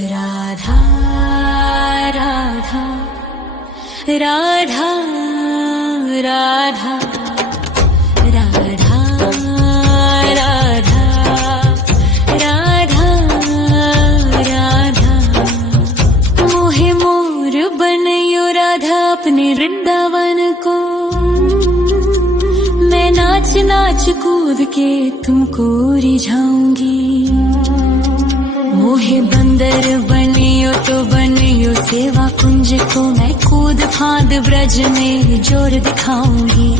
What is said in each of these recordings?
राधा राधा राधा राधा राधा राधा राधा राधा मोहे मोर बनयो राधा अपने वृंदावन को। मैं नाच नाच कूद के तुमको रिझाऊंगी। मोहे बंदर बनियो तो बनियो सेवा कुंज को। मैं कूद फांद ब्रज में जोर दिखाऊंगी।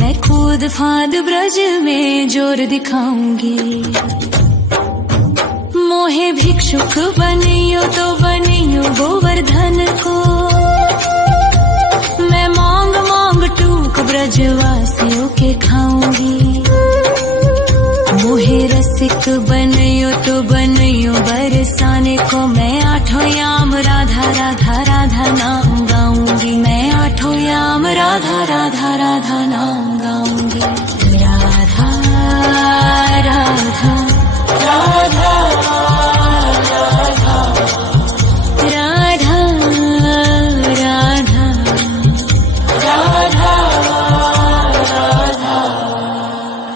मैं कूद फांद ब्रज में जोर दिखाऊंगी। मोहे भिक्षुक बनियो तो बनियो गोवर्धन को। मैं मांग मांग टूक ब्रजवासियों के खाऊंगी। मोहे रसिक बनयो तो बनयो बरसाने को। मैं आठों याम राधा राधा राधा नाम गाऊंगी। मैं आठों याम राधा राधा राधा नाम गाऊंगी। राधा राधा राधा राधा राधा राधा राधा।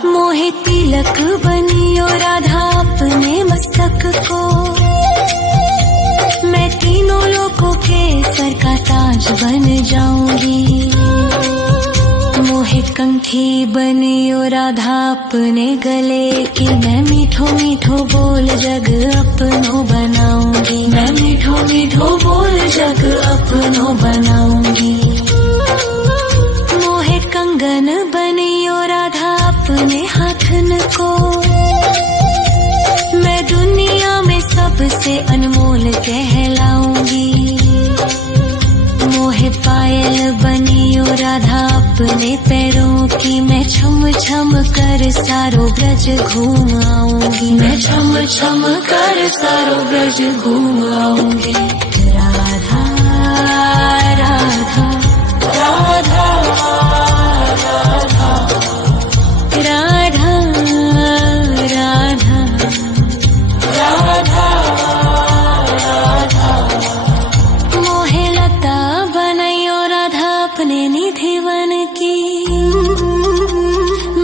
मोहे तिलक बनियो राधा अपने मस्तक को। मैं तीनों लोगों के सर का ताज बन जाऊंगी। मोहे कंठी बनियो राधा अपने गले की। मैं मीठो मीठो बोल जग अपनो बनाऊंगी। मैं मीठो मीठो बोल जग अपनो बनाऊंगी। मोहे कंगन बनियो राधा अपने हाथन को। मैं दुनिया में सबसे अनमोल कहलाऊंगी। मोहे पायल बनियो राधा अपने पैरों की। मैं छम छम कर सारो ब्रज घूम आऊंगी। मैं छम छम कर सारो ब्रज घूम आऊंगी। राधा राधा राधा राधा राधा राधा राधा। मोहे लता बनयो राधा अपने निधि वन की।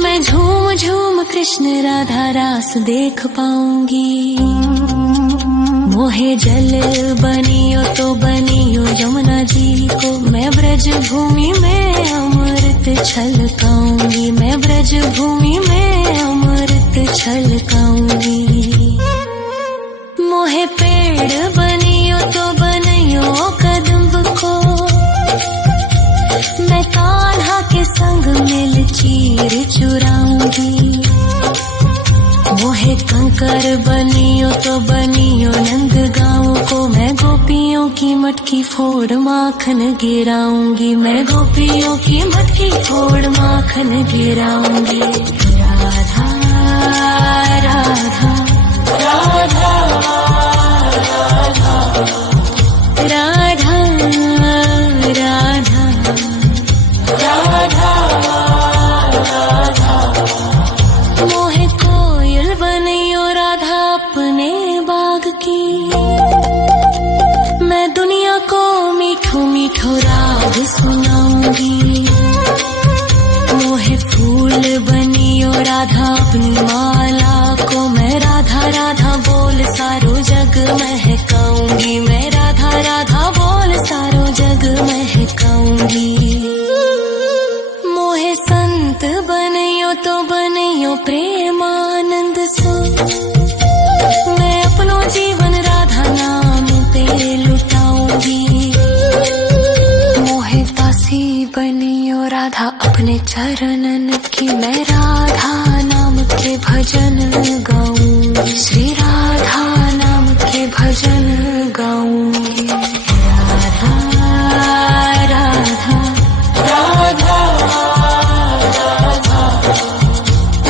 मैं झूम झूम कृष्ण राधा रास देख पाऊंगी। मोहे जल बनियो तो बनियो यमुना जी को। मैं ब्रज भूमि में अमृत छलकाऊंगी। मैं ब्रज भूमि में अमृत छलकाऊंगी। मोहे पेड़ बनियो तो बनियो कदम्ब को। मैं कान्हा के संग मिल चीर चुराऊंगी। मोहे कंकर बनियो तो बनियो नंद गाँव को। मैं गोपियों की मटकी फोड़ माखन गिराऊंगी। मैं गोपियों की मटकी फोड़ माखन गिराऊंगी। राधा राधा राधा राधा राधा राधा राधा। मोहे कोयल बनियो राधा अपने बाग की। मैं दुनिया को मीठो मीठो राग सुनाऊंगी। मोहे फूल बनियो राधा अपनी माला को। मैं राधा राधा बोल सारो जग महकाऊंगी। मैं राधा राधा बोल सारो जग महकाऊंगी। मोहे संत बनियो तो बनियो प्रेमानंद सो। मैं अपनो जीवन राधा नाम पे लुटाऊंगी। मोहे दासी बनियो राधा अपने चरणन की। मैं राधा नाम के भजन गाऊंगी। श्री राधा नाम के भजन गाऊंगी। राधा राधा राधा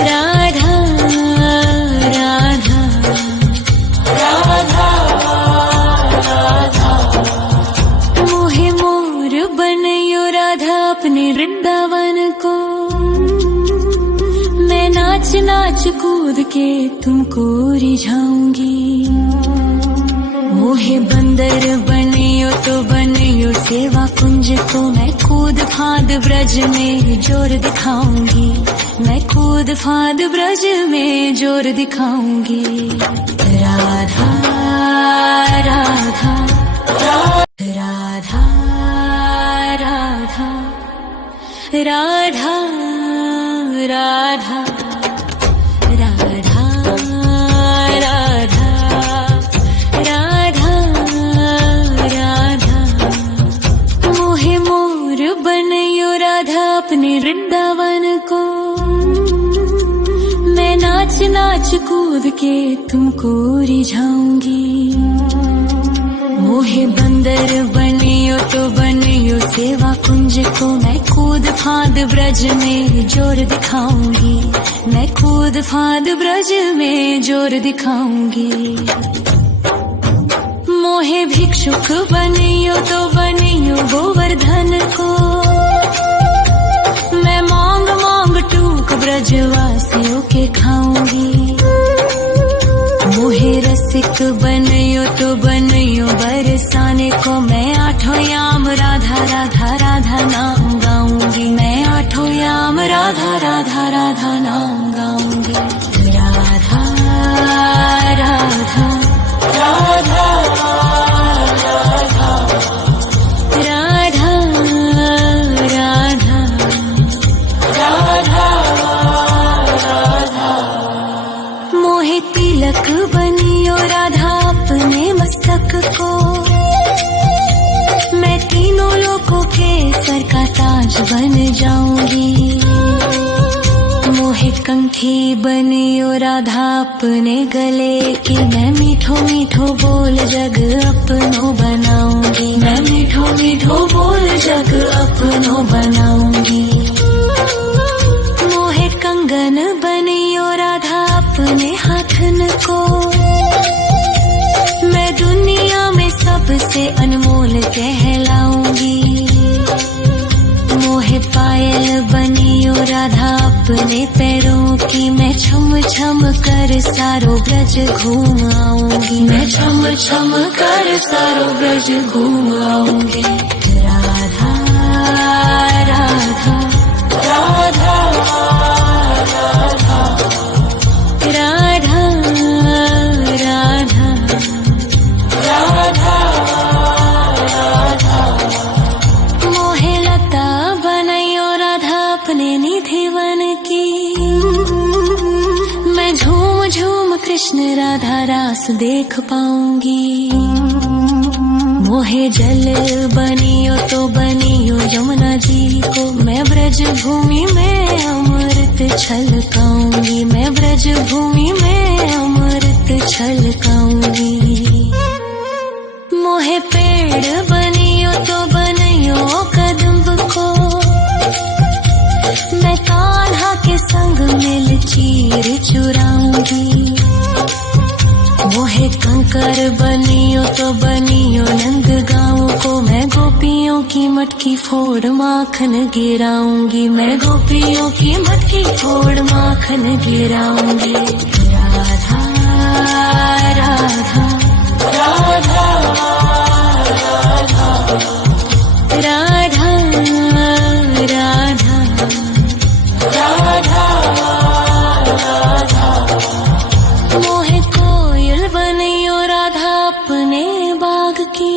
राधा राधा राधा। मोहे मोर बनयो राधा अपने वृंदावन को। मैं नाच नाच कूद के तुमको रिझाऊंगी। मोहे बंदर बनियो तो बनियो सेवा कुंज को मैं कूद फाद ब्रज में जोर दिखाऊंगी, मैं कूद फाद ब्रज में जोर दिखाऊंगी। राधा राधा राधा राधा राधा राधा राधा राधा राधा मोहे मोर बनयो राधा अपने वृंदावन को, मैं नाच नाच कूद के तुमको रिझाऊंगी। मोहे बंदर बनियो तो बनियो सेवा कुंज को मैं कूद फाद ब्रज में जोर दिखाऊंगी, मैं कूद फाद ब्रज में जोर दिखाऊंगी। मोहे भिक्षुक बनियो तो बनियो गोवर्धन को, मैं मांग मांग टूक ब्रजवासियों के खाऊंगी। मोहे रसिक बनियो तो बनियो बरसाने को, मैं आठों याम राधा राधा राधा नाम गाऊंगी, मैं आठों याम राधा राधा राधा नाम गाऊंगी। राधा राधा राधा राधा राधा राधा मोहे तिलक बनियो राधा अपने मस्तक को, मैं तीनों लोगों के सर का ताज बन जाऊंगी। मोहे कंठी बनियो राधा अपने गले की, मैं मीठो मीठो बोल जग अपनो बनाऊंगी, मैं मीठो मीठो बोल जग अपनो बनाऊंगी। मोहे कंगन बनियो राधा अपने हाथन को, मैं दुनिया में सबसे अनमोल कहलाऊंगी। मोहे पायल बनियो राधा अपने पैरों की, मैं छम छम कर सारो ब्रज घूम आऊंगी, मैं छम छम कर सारो ब्रज घूम आऊंगी। राधा राधा राधा राधा राधा राधा राधा मोहे लता बनयो राधा अपने निधिवन की, मैं झूम झूम कृष्ण राधा रास देख पाऊंगी। मोहे जल बनियो तो बनियो यमुना जी को, मैं ब्रज भूमि में अमृत छलकाऊंगी, मैं ब्रज भूमि में अमृत छलकाऊंगी। मोहे पेड़ बनियो तो बनियो कदम्ब को, मैं कान्हा के संग मिल चीर चुराऊंगी। मोहे कंकर बनियो तो बनियो नंद गाँव को, मैं गोपियों की मटकी फोड़ माखन गिराऊंगी, मैं गोपियों की मटकी फोड़ माखन गिराऊंगी। राधा राधा राधा राधा राधा राधा राधा मोहे कोयल बनियो राधा अपने बाग की,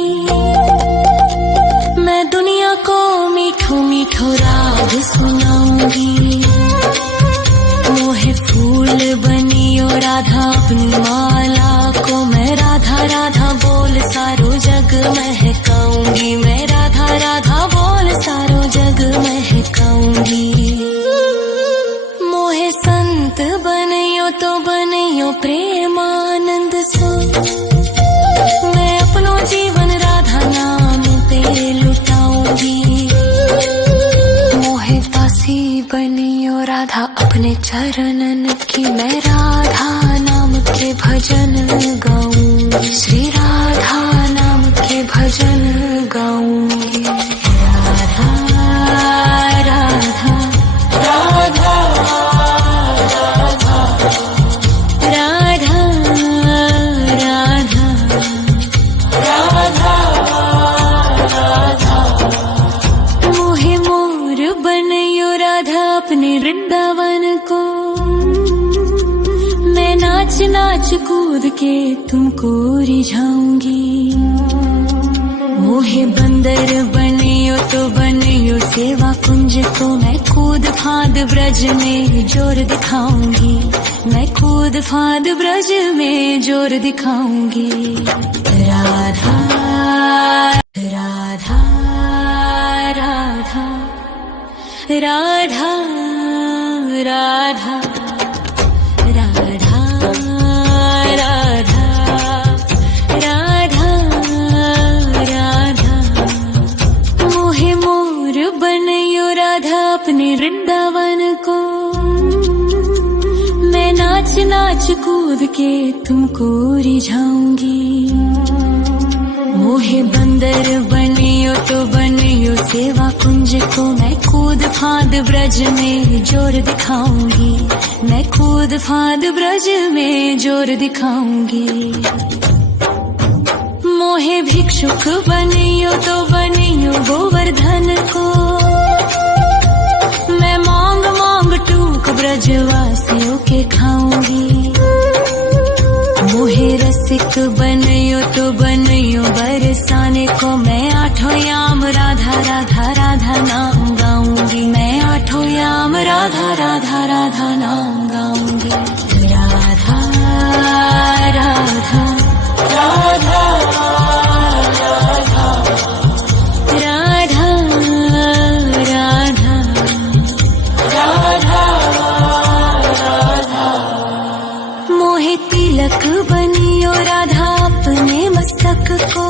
मैं दुनिया को मीठो मीठो राग सुनाऊंगी। मोहे फूल बनियो राधा अपनी माला को, मैं राधा राधा बोल सारो जग महकाऊंगी, मैं राधा राधा बोल सारो जग महकाऊंगी। मोहे संत बनियो तो बनियो प्रेमानंद सो, मैं अपनो जीवन राधा नाम पे लुटाऊंगी। मोहे दासी बनियो राधा अपने चरणन की, मैं राधा नाम के भजन गाऊंगी, श्री राधा नाम के भजन गाऊंगी। राधा राधा राधा राधा राधा नाच कूद के तुमको रिझाऊंगी। मोहे बंदर बनियो तो बनियो सेवा कुंज को मैं कूद फाद ब्रज में जोर दिखाऊंगी। मैं कूद फाद ब्रज में जोर दिखाऊंगी। राधा राधा राधा राधा राधा राधा राधा राधा राधा। मोहे मोर बनयो राधा अपने वृंदावन को। मैं नाच नाच कूद के तुमको रिझाऊंगी। मोहे बंदर बनियो तो बनियो सेवा कुंज को मैं कूद फाद ब्रज में जोर दिखाऊंगी। मैं कूद फाद ब्रज में जोर दिखाऊंगी। मोहे भिक्षुक बनियो तो बनियो गोवर्धन को। मैं मांग मांग टूक ब्रजवासियों के खाऊंगी। मोहे रसिक बनियो तो बनियो बरसाने को। मैं आठों याम राधा राधा राधा नाम गाऊंगी। मैं आठों याम राधा राधा राधा नाम गाऊंगी। राधा राधा राधा राधा राधा राधा राधा। मोहे तिलक बनियो राधा अपने मस्तक को।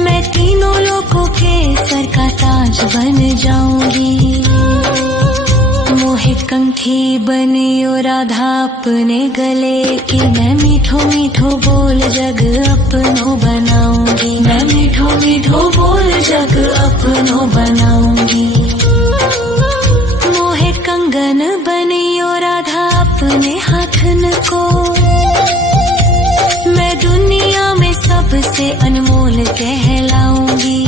मैं तीनों लोगों के सर का ताज बन जाऊंगी। मोहे कंठी बनियो राधा अपने गले की। मैं मीठो मीठो बोल जग अपनो बनाऊंगी। मैं मीठो मीठो बोल जग अपनो बनाऊंगी। मोहे कंगन बनियो राधा अपने हाथन को। मैं दुनिया में सबसे अनमोल कहलाऊंगी।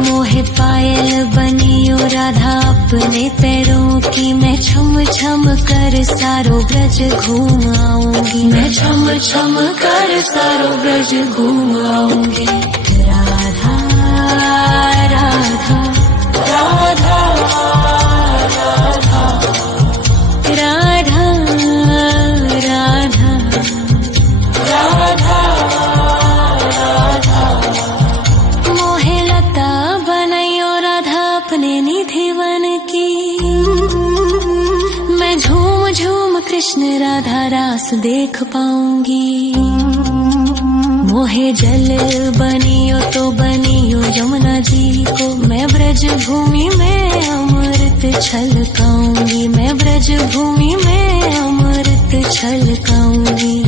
मोहे पायल बनियो राधा अपने पैरों की। मैं छम छम कर सारो ब्रज घूम आऊंगी। मैं छम छम कर सारो ब्रज घूम आऊंगी। राधा राधा राधा राधा राधा राधा राधा। मोहे लता बनयो राधा अपने निधिवन की। मैं झूम झूम कृष्ण राधा रास देख पाऊंगी। मोहे जल बनियो तो बनियो यमुना जी को। मैं ब्रज भूमि में अमृत छलकाऊंगी। मैं ब्रज भूमि में अमृत छलकाऊंगी।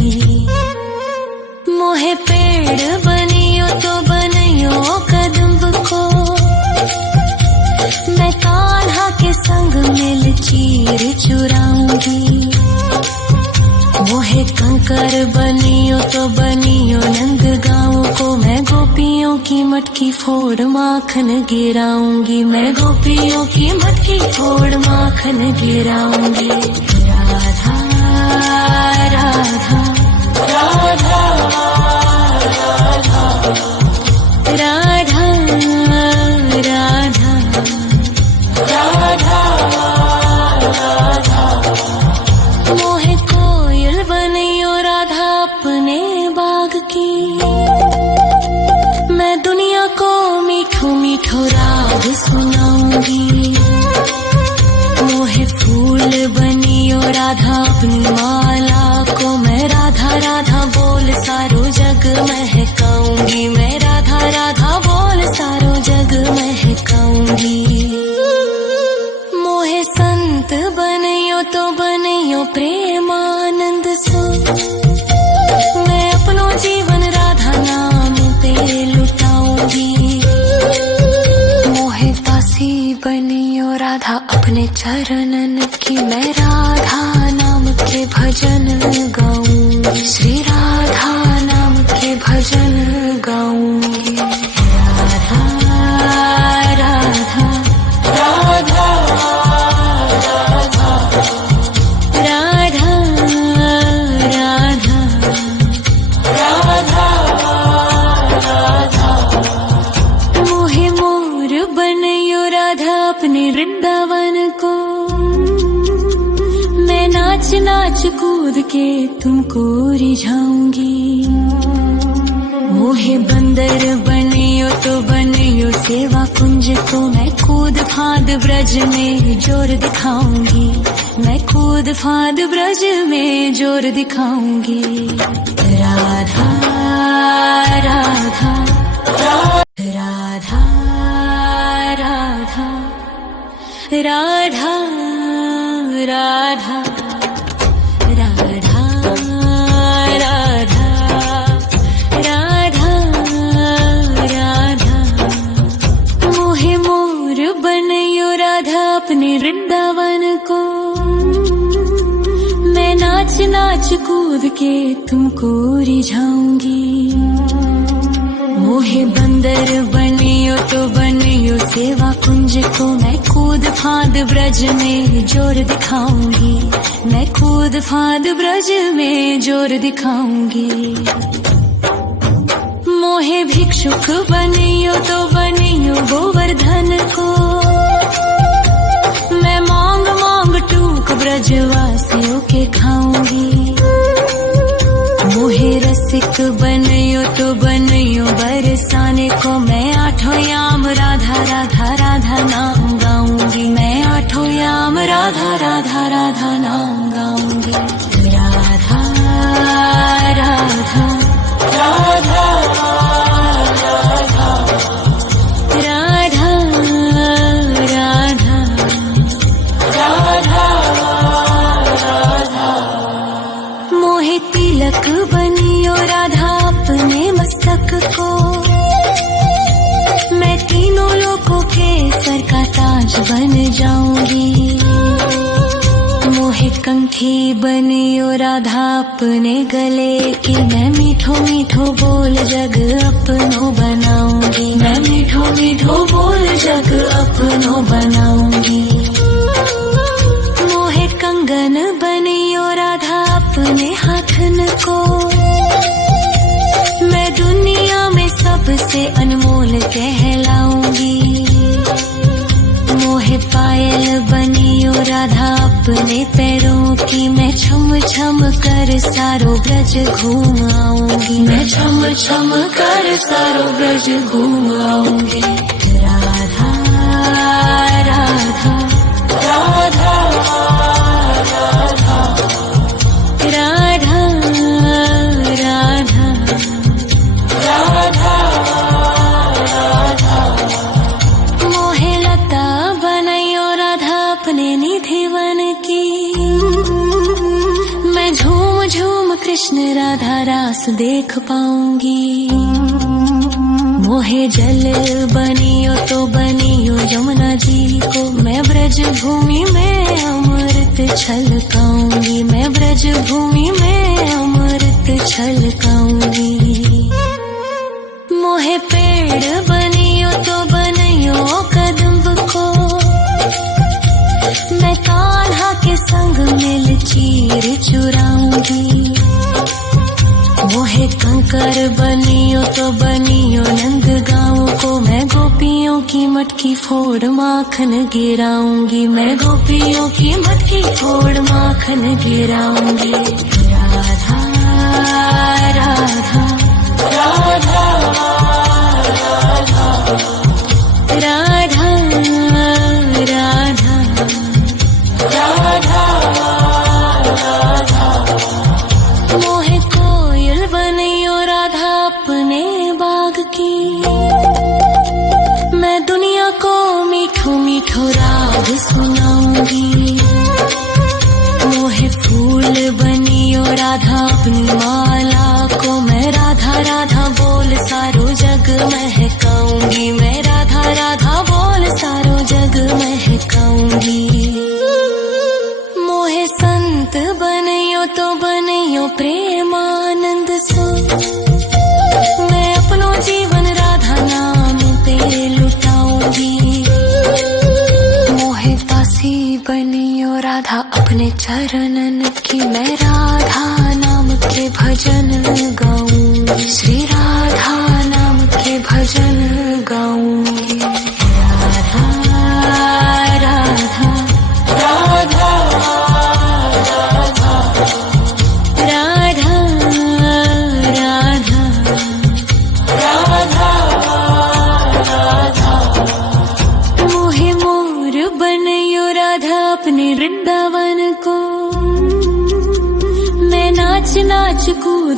मोहे पेड़ बनियो तो बनियो कदम्ब को। मैं कान्हा के संग मिल चीर चुराऊंगी। मोहे कंकर बनियो तो बनियो नंद गाँव को। मैं गोपियों की मटकी फोड़ माखन गिराऊंगी। मैं गोपियों की मटकी फोड़ माखन गिराऊंगी। राधा राधा राधा राधा राधा राधा राधा। मोहे कोयल बनियो राधा अपने बाग की। मैं दुनिया को मीठो मीठो राग सुनाऊंगी। मोहे फूल बनियो राधा अपनी माला को। मैं राधा राधा बोल सारो जग महकाऊंगी। मैं राधा राधा बोल सारो जग महकाऊंगी। मोहे संत बनियो तो बनियो प्रेमानंद सो। मैं अपनो जीवन राधा नाम पे लुटाऊंगी। मोहे दासी बनियो राधा अपने चरणन की। मैं राधा नाम के भजन गाऊंगी। श्री राधा नाम के भजन गाऊंगी। राधा राधा राधा राधा राधा कूद के तुमको रिझाऊंगी। मोहे बंदर बनियो तो बनियो सेवा कुंज को, मैं कूद फांद ब्रज में जोर दिखाऊंगी। मैं कूद फांद ब्रज में जोर दिखाऊंगी। राधा राधा राधा राधा राधा राधा राधा राधा राधा राधा। मोहे मोर बनयो राधा अपने वृंदावन को, मैं नाच नाच कूद के तुमको रिझाऊंगी। मोहे बंदर बनियो तो बनियो सेवा कुंज को, मैं कूद फांद ब्रज में जोर दिखाऊंगी। मैं कूद फांद ब्रज में जोर दिखाऊंगी। मोहे भिक्षुक बनियो तो बनियो गोवर्धन को, मैं मांग मांग टूक ब्रजवासियों के खाऊंगी। मोहे रसिक बनियो तो बनियो बरसाने को, मैं आठों याम राधा राधा राधा नाम गाऊंगी। मैं आठों याम राधा राधा राधा नाम गाऊंगी। राधा राधा राधा राधा राधा राधा राधा। मोहे तिलक बनियो राधा अपने मस्तक को, मैं तीनों लोगों के सर का ताज बन जाऊंगी। मोहे कंठी बनियो राधा अपने गले की, मैं मीठो मीठो बोल जग अपनो बनाऊंगी। मैं मीठो मीठो बोल जग अपनो बनाऊंगी। मोहे कंगन बनियो राधा अपने हाथन को, मैं दुनिया में सबसे अनमोल कहलाऊंगी। मोहे पायल बनियो राधा अपने पैरों की, मैं छम छम कर सारो ब्रज घूम आऊंगी। मैं छम छम कर सारो ब्रज घूम आऊंगी। राधा राधा राधा राधा राधा राधा राधा राधा। मोहे लता बनयो राधा अपने निधि वन की, मैं झूम झूम कृष्ण राधा रास देख पाऊंगी। मोहे जल बनियो तो बनियो यमुना जी को, मैं ब्रज भूमि में अमृत छलकाऊंगी। मैं ब्रज भूमि में अमृत छलकाऊंगी। मोहे पेड़ बनियो तो बनियो कदम्ब को, मैं कान्हा के संग मिल चीर चुराऊंगी। मोहे कंकर बनियो तो बनियो नंद गाँव को, मैं गोपियों की मटकी फोड़ माखन गिराऊंगी। मैं गोपियों की मटकी फोड़ माखन गिराऊंगी। राधा राधा राधा राधा राधा राधा राधा। मोहे कोयल बनियो राधा अपने बाग की, मैं दुनिया को मीठो मीठो राग सुनाऊंगी। मोहे फूल बनियो राधा अपनी माला को, मैं राधा राधा बोल सारो जग महकाऊंगी। मैं राधा राधा बोल सारो जग महकाऊंगी। मोहे संत बनियो तो बनियो प्रेमानंद सो, मैं अपनो जीवन राधा नाम पे लुटाऊंगी। मोहे दासी बनियो राधा अपने चरणन की, मैं राधा नाम के भजन गाऊंगी। श्री राधा नाम के भजन गाऊंगी। राधा राधा राधा राधा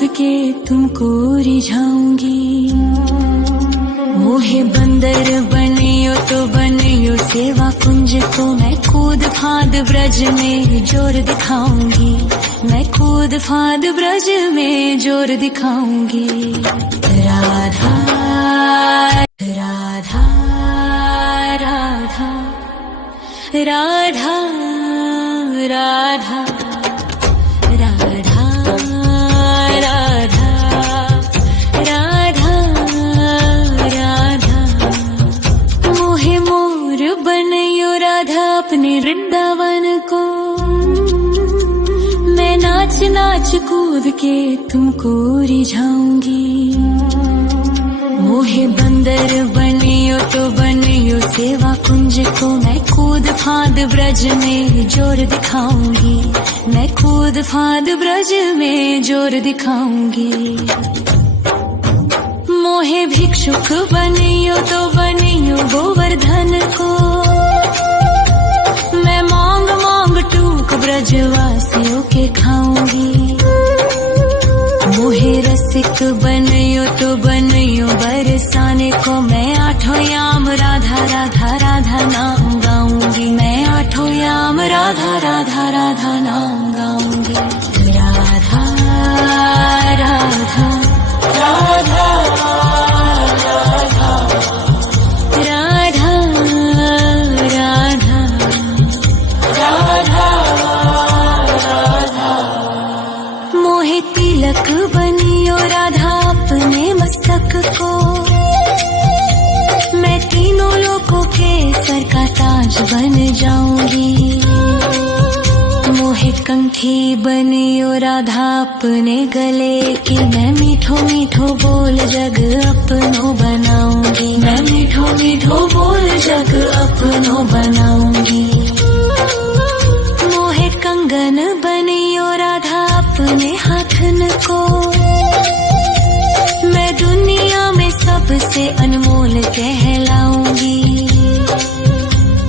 के तुमको रिझाऊंगी। मोहे बंदर बनियो तो बनियो सेवा कुंज को, मैं कूद फांद ब्रज में जोर दिखाऊंगी। मैं कूद फांद ब्रज में जोर दिखाऊंगी। राधा राधा राधा राधा राधा राधा राधा राधा राधा। मोहे मोर बनयो राधा अपने वृंदावन को, मैं नाच नाच कूद के तुमको रिझाऊंगी। मोहे बंदर बनियो तो बनियो सेवा कुंज को, मैं कूद फांद ब्रज में जोर दिखाऊंगी। मैं कूद फांद ब्रज में जोर दिखाऊंगी। मोहे भिक्षुक बनियो तो बनियो गोवर्धन को, मैं मांग मांग टूक ब्रजवासियों के खाऊंगी। मोहे रसिक बनियो तो बनियो बरसाने को, मैं आठों याम राधा राधा राधा नाम गाऊंगी। मैं आठों याम राधा राधा राधा नाम गाऊंगी। राधा राधा राधा राधा राधा राधा राधा। मोहे तिलक बनियो राधा अपने मस्तक को, मैं तीनों लोगों के सर का ताज बन जाऊंगी। मोहे कंठी बनियो राधा अपने गले की, मैं मीठो मीठो बोल जग अपनो बनाऊंगी। मैं मीठो मीठो बोल जग अपनो बनाऊंगी। मोहे कंगन बनियो राधा अपने हाथन को, मैं दुनिया में सबसे अनमोल कहलाऊंगी।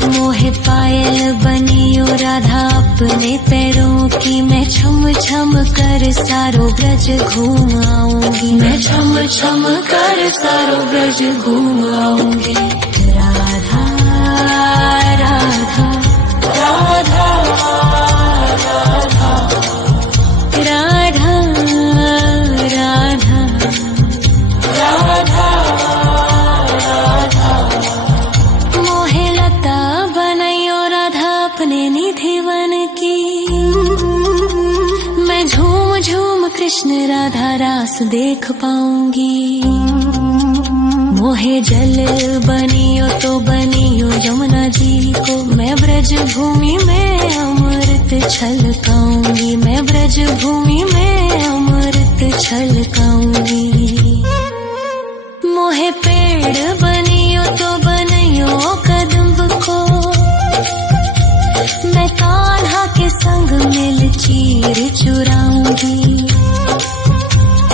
मोहे पायल बनियो राधा अपने पैरों की, मैं छम छम कर सारो ब्रज घूम आऊंगी। मैं छम छम कर सारो ब्रज घूम आऊंगी। राधा राधा राधा राधा राधा राधा राधा राधा। मोहे लता बनयो राधा अपने निधि वन की, मैं झूम झूम कृष्ण राधा रास देख पाऊंगी। मोहे जल बनियो तो बनियो यमुना जी को, मैं ब्रज भूमि में अमृत छलकाऊंगी। मैं ब्रज भूमि में अमृत छलकाऊंगी। मोहे पेड़ बनियो तो बनियो कदम्ब को, मैं कान्हा के संग मिल चीर चुराऊंगी।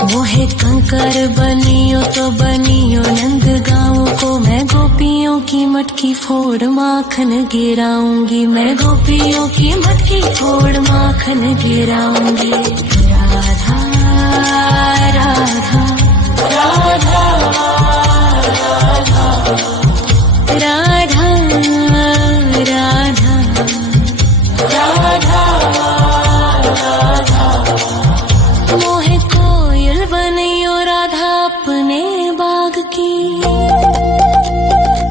मोहे कंकर बनियो तो बनियो नंद गाँव को, मैं गोपियों की मटकी फोड़ माखन गिराऊंगी। मैं गोपियों की मटकी फोड़ माखन गिराऊंगी। राधा राधा राधा राधा राधा राधा राधा। मोहे कोयल बनियो राधा अपने बाग की,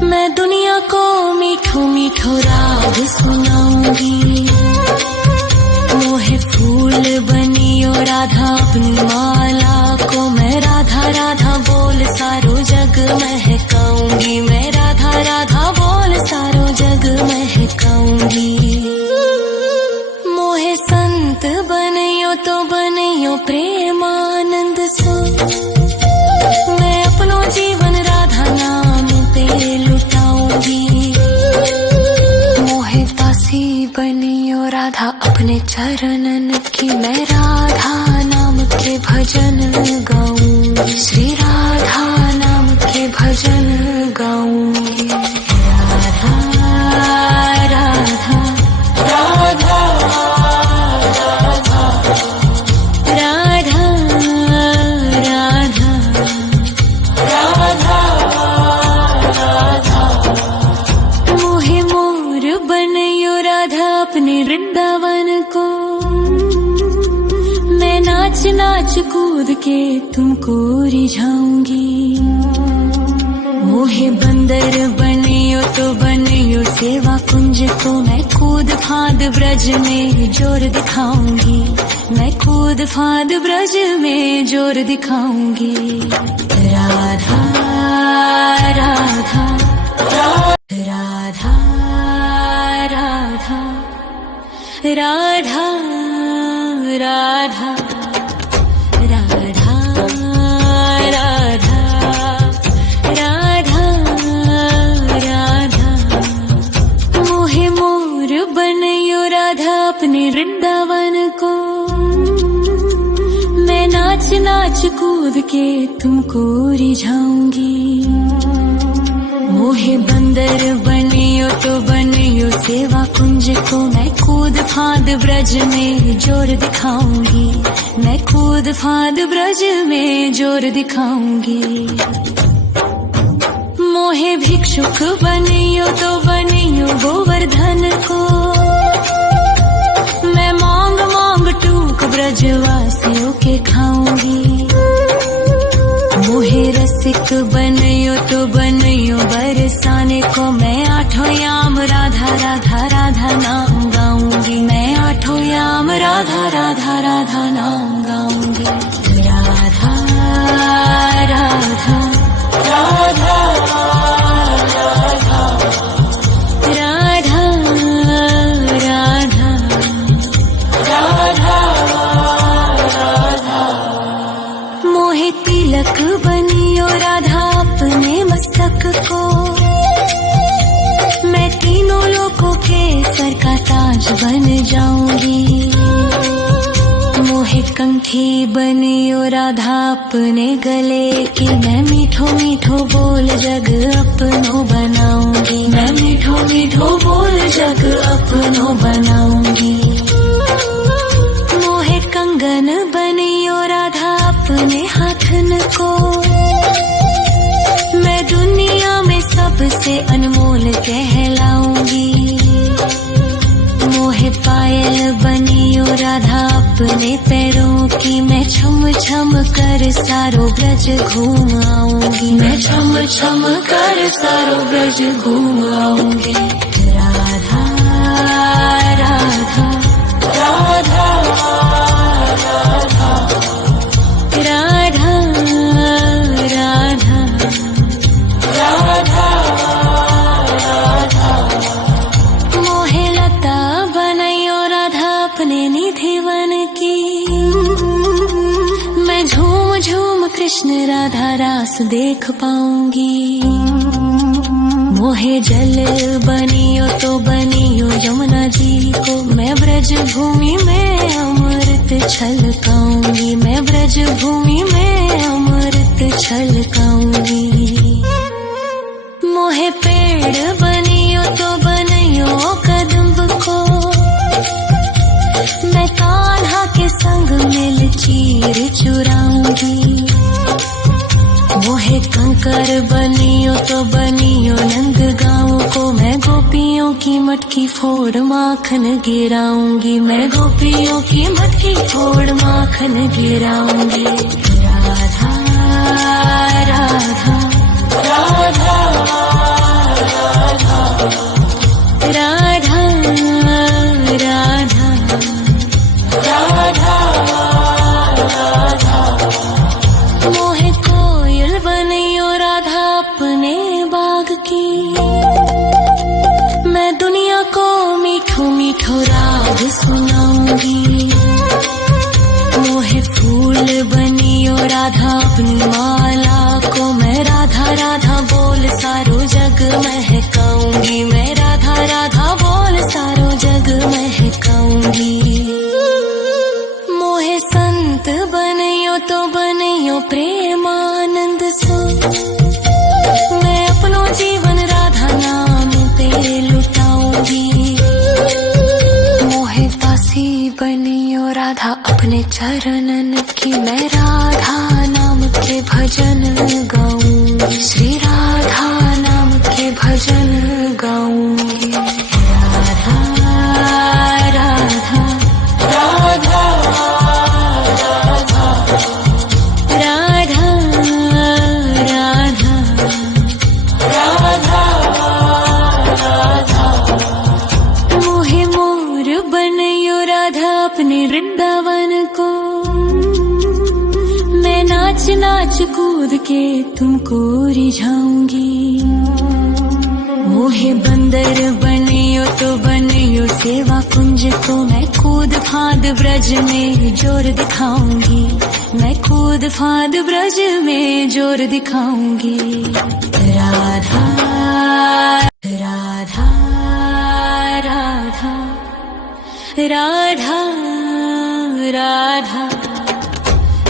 मैं दुनिया को मीठो मीठो राग सुनाऊंगी। मोहे फूल बनियो राधा अपनी माला को, मैं राधा राधा बोल सारो जग महकाऊंगी। मैं राधा राधा बोल सारो जग महकाऊंगी। मोहे संत बनियो तो बनियो प्रेमानंद सो, मैं अपनो जीवन राधा नाम पे लुटाऊंगी। मोहे दासी बनियो राधा अपने चरणन की, मैं राधा नाम के भजन गाऊंगी। श्री राधा नाम के भजन गाऊंगी। राधा राधा राधा राधा राधा के तुमको रिझाऊंगी। मोहे बंदर बनियो तो बनियो सेवा कुंज को, मैं कूद फाद ब्रज में जोर दिखाऊंगी। मैं कूद फाद ब्रज में जोर दिखाऊंगी। राधा राधा राधा राधा राधा राधा राधा राधा राधा। मोहे मोर बनयो राधा अपने वृंदावन को, मैं नाच नाच कूद के तुमको रिझाऊंगी। मोहे बंदर बनियो तो बनियो सेवा कुंज को, मैं कूद फाद ब्रज में जोर दिखाऊंगी। मैं कूद फाद ब्रज में जोर दिखाऊंगी। मोहे भिक्षुक बनियो तो बनियो गोवर्धन को, मैं मांग मांग टूक ब्रजवासियों के खाऊंगी। मोहे रसिक बनियो तो बनियो बरसाने को, मैं आठों याम राधा राधा राधा नाम गाऊंगी। मैं आठों याम राधा राधा राधा नाम गाऊंगी। राधा राधा राधा राधा राधा राधा। मोहे तिलक बनियो राधा अपने मस्तक को, मैं तीनों लोगों के सर का ताज बन जाऊंगी। मोहे कंठी बनियो राधा अपने गले की, मैं मीठो मीठो बोल जग अपनो बनाऊंगी। मैं मीठो मीठो बोल जग अपनो बनाऊंगी। मोहे कंगन बनियो राधा अपने हाथन को, मैं दुनिया में सबसे अनमोल कहलाऊंगी। मोहे पायल बनियो राधा अपने पैरों की, मैं छम छम कर सारो ब्रज घूम आऊंगी। मैं छम छम कर सारो ब्रज घूम आऊंगी। राधा राधा राधा राधा राधा राधा राधा। मोहे लता बनयो राधा अपने निधिवन की, मैं झूम झूम कृष्ण राधा रास देख पाऊंगी। मोहे जल बनियो तो बनियो यमुना जी को, मैं ब्रज भूमि में अमृत छलकाऊंगी। मैं ब्रज भूमि में अमृत छलकाऊंगी। मोहे पेड़ बनियो तो बनियो कदम्ब को, मैं कान्हा के संग मिल चीर चुराऊंगी। मोहे कंकर बनियो तो बनियो नंद गाँव को, मैं गोपियों की मटकी फोड़ माखन गिराऊंगी। मैं गोपियों की मटकी फोड़ माखन गिराऊंगी। राधा राधा राधा राधा राधा राधा राधा। मोहे कोयल बनियो राधा अपने बाग की, मैं दुनिया को मीठो मीठो राग सुनाऊंगी। मोहे फूल बनियो राधा अपनी माला को, मैं राधा राधा बोल सारो जग महकाऊंगी। मैं राधा राधा बोल सारो जग महकाऊंगी। मोहे संत बनियो तो बनियो प्रेमानंद सो, मैं अपनो जीवन राधा नाम पे लुटाऊंगी। मोहे दासी बनियो राधा अपने चरणन की, मैं राधा नाम के भजन गाऊंगी। श्री राधा नाम के भजन गाऊंगी। राधा राधा राधा राधा नाच कूद के तुमको रिझाऊंगी। मोहे बंदर बनियो तो बनियो सेवा कुंज को मैं कूद फांद ब्रज में जोर दिखाऊंगी। मैं कूद फांद ब्रज में जोर दिखाऊंगी। राधा राधा राधा राधा राधा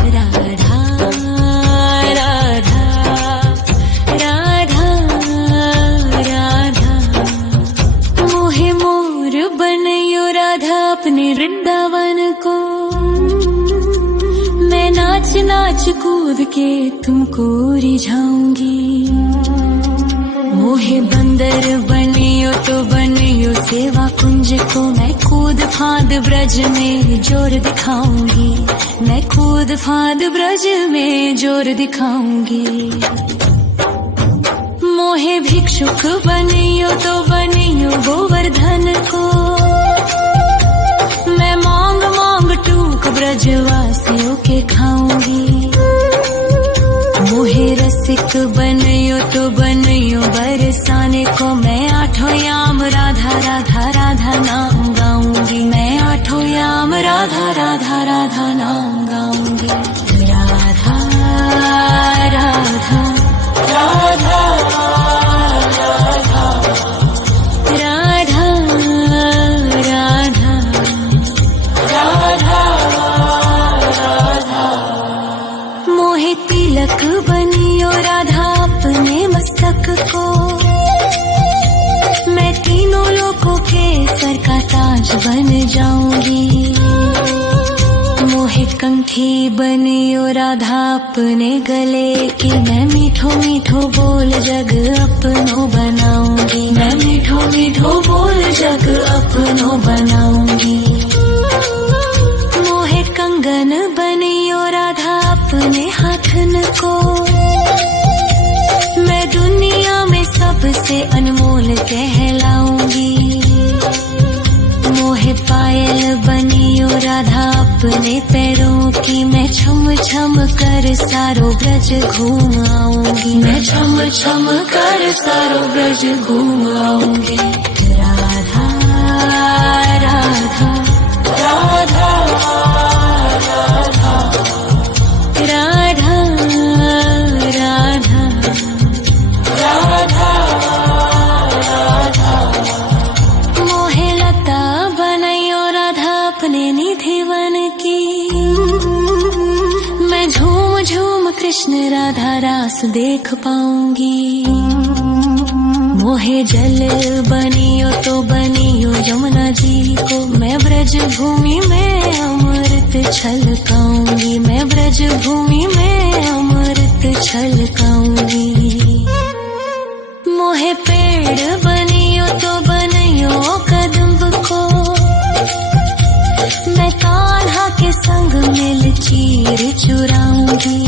राधा राधा राधा राधा। मोहे मोर बनयो राधा अपने वृंदावन को। मैं नाच नाच कूद के तुमको रिझाऊंगी। मोहे बंदर बनियो तो बनियो सेवा कुंज को मैं कूद फांद ब्रज में जोर दिखाऊंगी। मैं कूद फांद ब्रज में जोर दिखाऊंगी। मोहे भिक्षुक बनियो तो बनियो गोवर्धन को। मैं मांग मांग टूक ब्रजवासियों के खाऊंगी। मोहे रसिक बनियो तो बनियो बरसाने को मैं आठों याम राधा राधा राधा नाम गाऊंगी। मैं आठों याम राधा राधा राधा नाम गाऊंगी। राधा राधा राधा राधा राधा राधा राधा। मोहे तिलक बनियो राधा अपने मस्तक को। मैं तीनों लोगों के सर का ताज बन जाऊंगी। मोहे कंठी बनियो राधा अपने गले की। मैं मीठो मीठो बोल जग अपनो बनाऊंगी। मैं मीठो मीठो बोल जग अपनो बनाऊंगी। मोहे कंगन बनियो राधा अपने हाथन को। मैं दुनिया में सबसे अनमोल कहलाऊंगी। मोहे पायल बनियो राधा अपने पैरों की। मैं छम छम कर सारो ब्रज घूम आऊंगी। मैं छम छम कर सारो ब्रज घूम आऊंगी। राधा राधा राधा राधा राधा राधा राधा। मोहे लता बनयो राधा अपने निधिवन की। मैं झूम झूम कृष्ण राधा रास देख पाऊंगी। मोहे जल बनियो तो बनियो यमुना जी को। मैं ब्रज भूमि में अमृत छलकाऊंगी। मैं ब्रज भूमि में अमृत छलकाऊंगी। मोहे पेड़ बनियो तो बनियो कदम्ब को। मैं कान्हा के संग मिल चीर चुराऊंगी।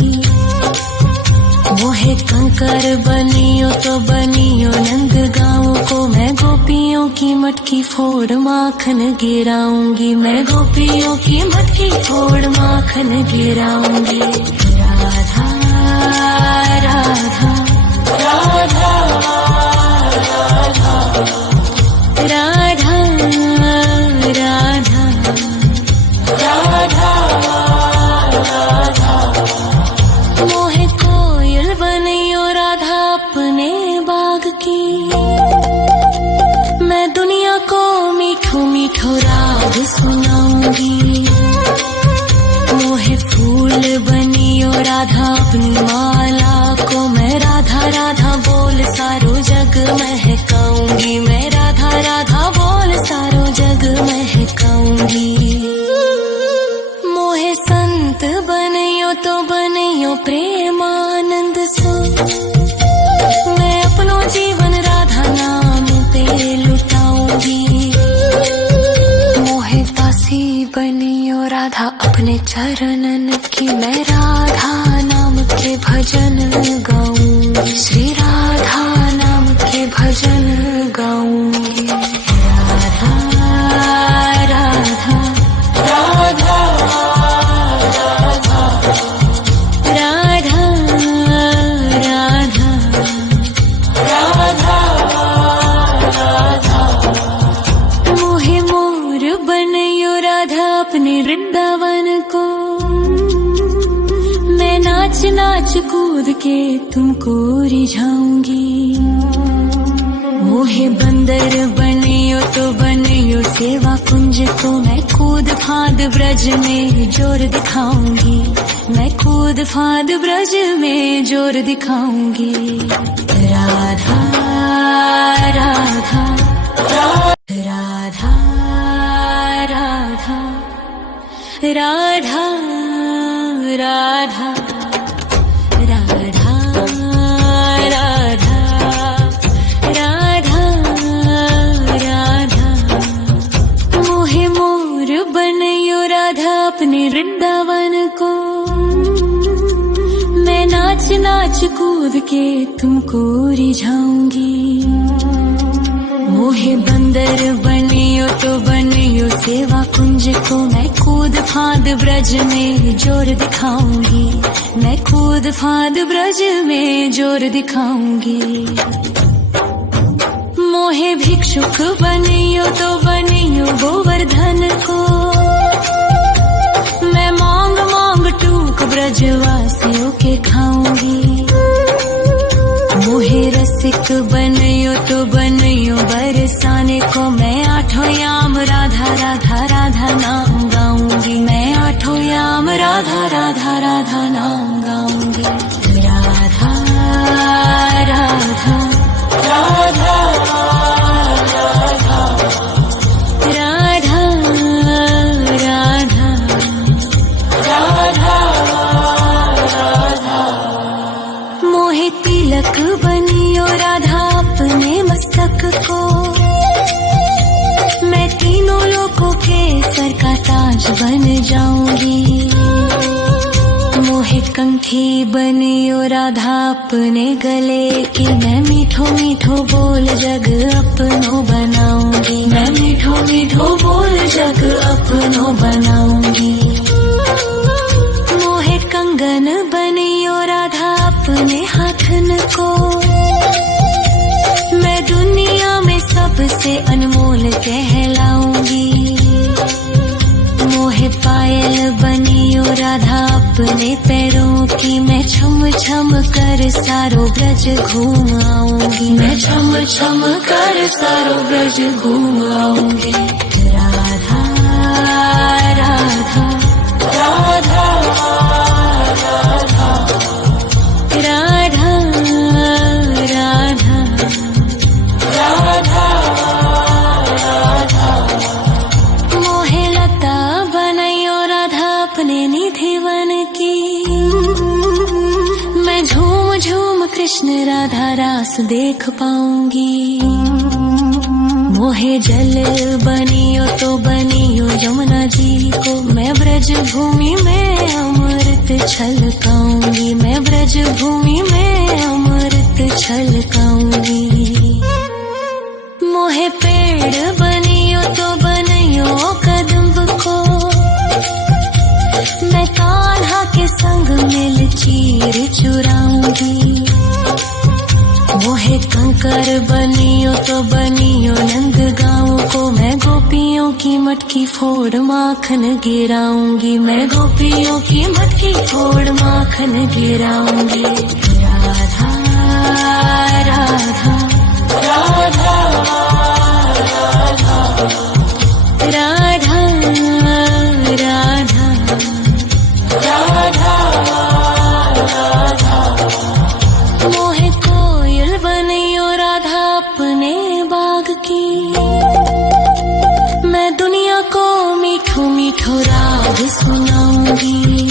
मोहे कंकर बनियो तो बनियो नंद गाँव को। मैं गोपियों की मटकी फोड़ माखन गिराऊंगी। मैं गोपियों की मटकी फोड़ माखन गिराऊंगी। राधा राधा राधा राधा राधा राधा राधा। मोहे कोयल बनियो राधा अपने बाग की। मैं दुनिया को मीठो मीठो राग सुनाऊंगी। मोहे फूल बनियो राधा अपनी माला को। मैं राधा राधा बोल सारो जग महकाऊंगी। मैं राधा राधा बोल सारो जग महकाऊंगी। मोहे संत बनियो तो बनियो प्रेमानंद सो। मैं अपनो जीवन राधा नाम पे लुटाऊंगी। मोहे दासी बनियो राधा अपने चरणन की। मैं राधा नाम के भजन गाऊंगी। श्री राधा नाम के भजन गाऊंगी। राधा राधा राधा राधा राधा कूद के तुमको रिझाऊंगी। मोहे बंदर बनियो तो बनियो सेवा कुंज को, मैं कूद फांद ब्रज में जोर दिखाऊंगी। मैं कूद फांद ब्रज में जोर दिखाऊंगी। राधा राधा राधा राधा राधा राधा राधा राधा राधा राधा। मोहे मोर बनयो राधा अपने वृंदावन को, मैं नाच नाच कूद के तुमको रिझाऊंगी। मोहे बंदर बनियो तो बनियो सेवा कुंज को, मैं कूद फांद ब्रज में जोर दिखाऊंगी। मैं कूद फांद ब्रज में जोर दिखाऊंगी। मोहे भिक्षुक बनियो तो बनियो गोवर्धन को, मैं मांग मांग टूक ब्रजवासियों के खाऊंगी। मोहे रसिक बनियो तो बनियो बरसाने को, मैं आठों याम राधा राधा राधा नाम गाऊंगी। मैं आठों याम राधा राधा राधा नाम गाऊंगी। राधा राधा राधा राधा राधा राधा राधा। मोहे तिलक बनियो राधा अपने मस्तक को, मैं तीनों लोगों के सर का ताज बन जाऊंगी। मोहे कंठी बनियो राधा अपने गले की, मैं मीठो मीठो बोल जग अपनो बनाऊंगी। मैं मीठो मीठो बोल जग अपनो बनाऊंगी। मोहे कंगन बनियो राधा अपने हाथन को, मैं दुनिया में सबसे अनमोल कहलाऊंगी। मोहे पायल बनियो राधा अपने पैरों की, मैं छम छम कर सारो ब्रज घूम आऊंगी। मैं छम छम कर सारो ब्रज घूम आऊंगी। राधा राधा राधा राधा राधा राधा राधा राधा। मोहे लता बनयो राधा अपने निधि वन की, मैं झूम झूम कृष्ण राधा रास देख पाऊंगी। मोहे जल बनियो तो बनियो यमुना जी को, मैं ब्रज भूमि में अमृत छलकाऊंगी। मैं ब्रज भूमि में अमृत छलकाऊंगी। मोहे पेड़ बनियो तो बनियो कदम्ब को, मैं कान्हा के संग मिल चीर चुराऊंगी। मोहे कंकर बनियो तो बनियो नंद गाँव को, मैं गोपियों की मटकी फोड़ माखन गिराऊंगी। मैं गोपियों की मटकी फोड़ माखन गिराऊंगी। राधा राधा राधा राधा राधा राधा राधा। मोहे कोयल बनियो राधा अपने बाग की, मैं दुनिया को मीठो मीठो राग सुनाऊंगी।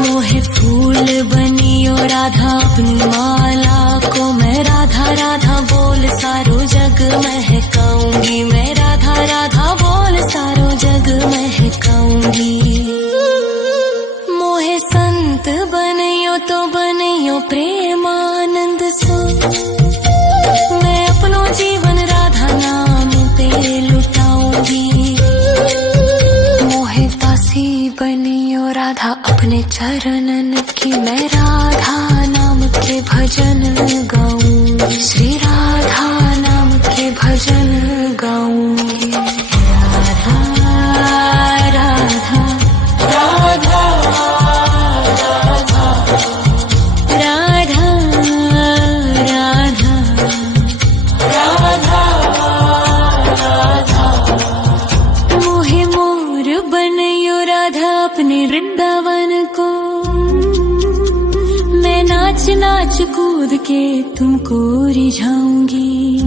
मोहे फूल बनियो राधा अपनी माला को, मैं राधा राधा बोल सारो जग महकाऊंगी। मैं राधा राधा बोल सारो जग महकाऊंगी। मोहे संत बनियो तो बनियो प्रेमानंद सो, मैं अपनो जीवन राधा नाम पे लुटाऊंगी। मोहे दासी बनियो राधा अपने चरणन की, मैं राधा नाम के भजन गाऊंगी। श्री राधा नाम के भजन गाऊंगी। राधा राधा राधा राधा नाच नाच कूद के तुमको रिझाऊंगी।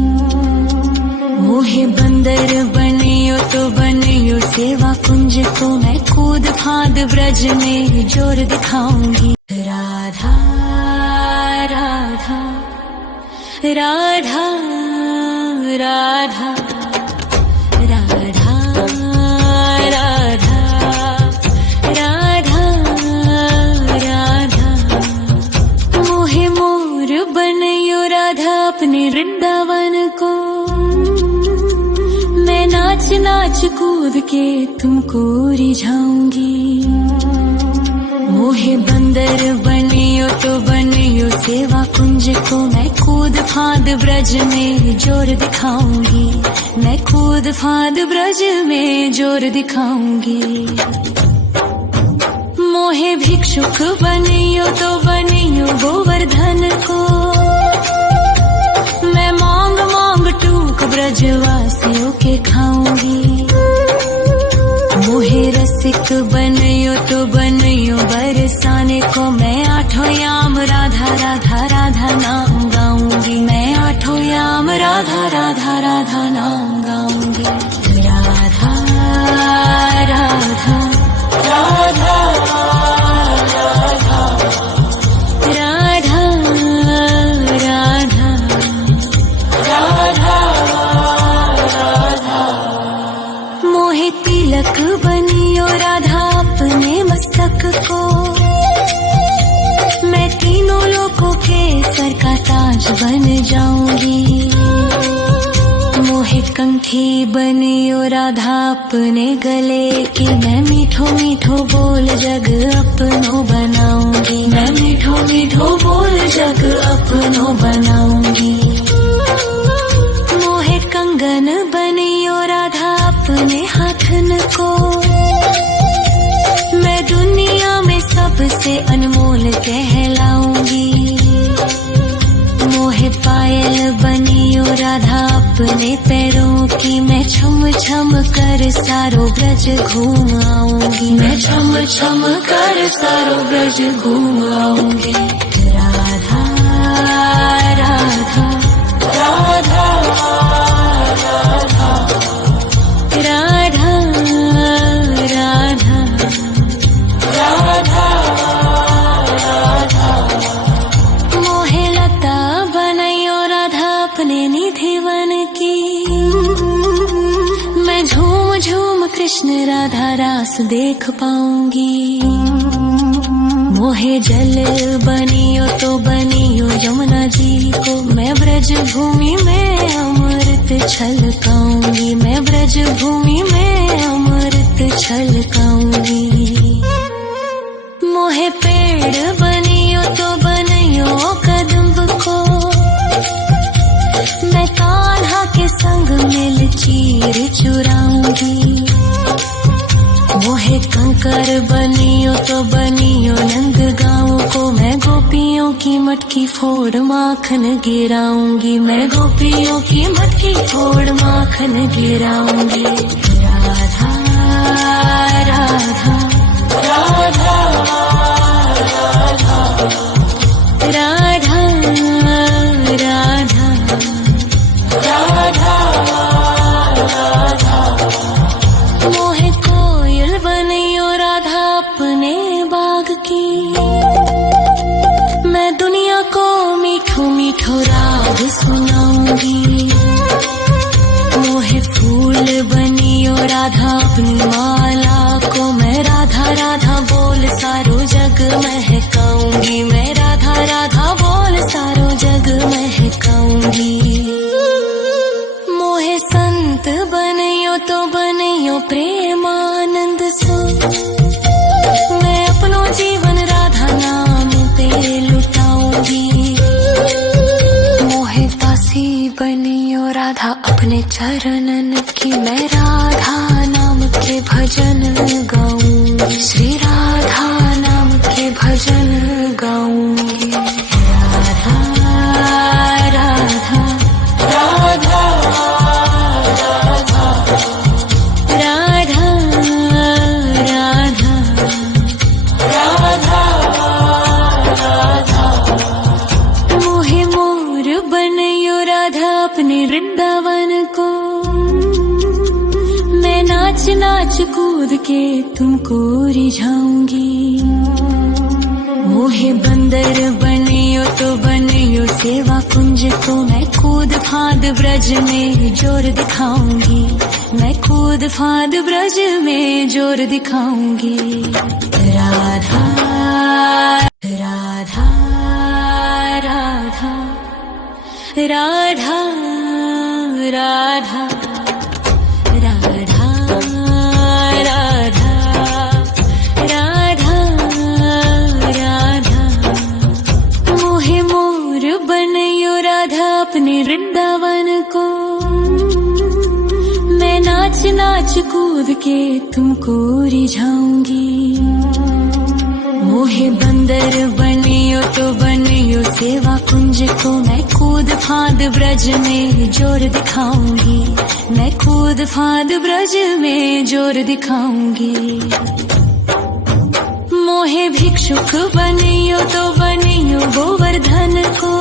मोहे बंदर बनियो तो बनियो सेवा कुंज को मैं कूद फांद ब्रज में जोर दिखाऊंगी। राधा राधा राधा राधा राधा राधा राधा राधा। मोहे मोर बनयो राधा अपने वृंदावन को। मैं नाच नाच कूद के तुमको रिझाऊंगी। मोहे बंदर बनियो तो बनियो सेवा कुंज को मैं कूद फांद ब्रज में जोर दिखाऊंगी। मैं कूद फांद ब्रज में जोर दिखाऊंगी। मोहे भिक्षुक बनियो तो बनियो गोवर्धन को। मैं मांग मांग टूक ब्रजवासियों के खाऊंगी। मोहे रसिक बनियो तो बनियो बरसाने को मैं आठों याम राधा राधा राधा नाम गाऊंगी। मैं आठों याम राधा राधा राधा नाम गाऊंगी। राधा राधा राधा राधा राधा राधा राधा। मोहे तिलक बनियो राधा अपने मस्तक को। मैं तीनों लोगों के सर का ताज बन जाऊंगी। मोहे कंठी बनियो राधा अपने गले की। मैं मीठो मीठो बोल जग अपनो बनाऊंगी। मैं मीठो मीठो बोल जग अपनो बनाऊंगी। मोहे कंगन बनियो राधा अपने हाथन को। मैं दुनिया में सबसे अनमोल कहलाऊंगी। मोहे पायल बनियो राधा अपने पैरों की। मैं छम छम कर सारो ब्रज घूम आऊंगी। मैं छम छम कर सारो ब्रज घूम आऊंगी। राधा राधा राधा राधा राधा राधा राधा। मोहे लता बनयो राधा अपने निधिवन की। मैं झूम झूम कृष्ण राधा रास देख पाऊंगी। मोहे जल बनियो तो बनियो यमुना जी को। मैं ब्रज भूमि में अमृत छलकाऊंगी। मैं ब्रज भूमि में अमृत छलकाऊंगी। मोहे पेड़ बनियो तो बनियो कदम्ब को। मैं कान्हा के संग मिल चीर चुराऊंगी। मोहे कंकर बनियो तो बनियो नंद गाँव को। मैं गोपियों की मटकी फोड़ माखन गिराऊंगी। मैं गोपियों की मटकी फोड़ माखन गिराऊंगी। राधा राधा राधा राधा राधा राधा राधा। मोहे कोयल बनियो राधा अपने बाग की। मैं दुनिया को मीठो मीठो राग सुनाऊंगी। मोहे फूल बनियो राधा अपनी माला को। मैं राधा राधा बोल सारो जग महकाऊंगी। मैं राधा राधा बोल सारो जग महकाऊंगी। मोहे संत बनियो तो बनियो प्रेमानंद सो। मैं अपनो जीवन राधा नाम पे लुटाऊंगी। मोहे दासी बनियो राधा अपने चरणन की। मैं राधा नाम के भजन गाऊंगी। श्री राधा नाम के भजन गाऊंगी। राधा राधा राधा राधा राधा राधा राधा राधा। नाच कूद के तुमको रिझाऊंगी। मोहे बंदर बनियो तो बनियो सेवा कुंज को, मैं कूद फांद ब्रज में जोर दिखाऊंगी। मैं कूद फांद ब्रज में जोर दिखाऊंगी। राधा राधा राधा राधा राधा राधा राधा राधा राधा। मोहे मोर बनयो राधा अपने वृंदावन को, मैं नाच नाच कूद के तुमको रिझाऊंगी। मोहे बंदर बनियो तो बनियो सेवा कुंज को, मैं कूद फांद ब्रज में जोर दिखाऊंगी। मैं कूद फांद ब्रज में जोर दिखाऊंगी। मोहे भिक्षुक बनियो तो बनियो गोवर्धन को,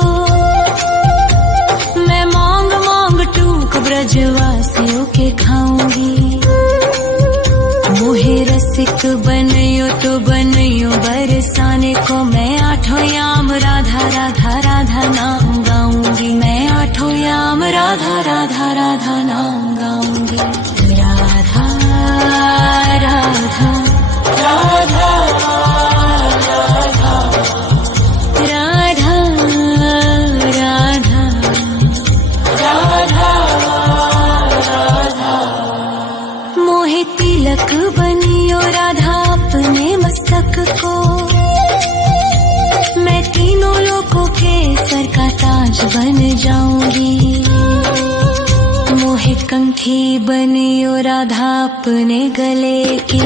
मैं मांग मांग टूक ब्रजवासियों के खाऊंगी। मोहे रसिक बनियो तो बनियो बरसाने को, मैं आठों याम राधा राधा राधा नाम गाऊंगी। मैं आठों याम राधा राधा राधा नाम गाऊंगी। राधा राधा राधा राधा राधा राधा राधा। मोहे तिलक बनियो राधा अपने मस्तक को, मैं तीनों लोगों के सर का ताज बन जाऊंगी। मोहे कंठी बनियो राधा अपने गले की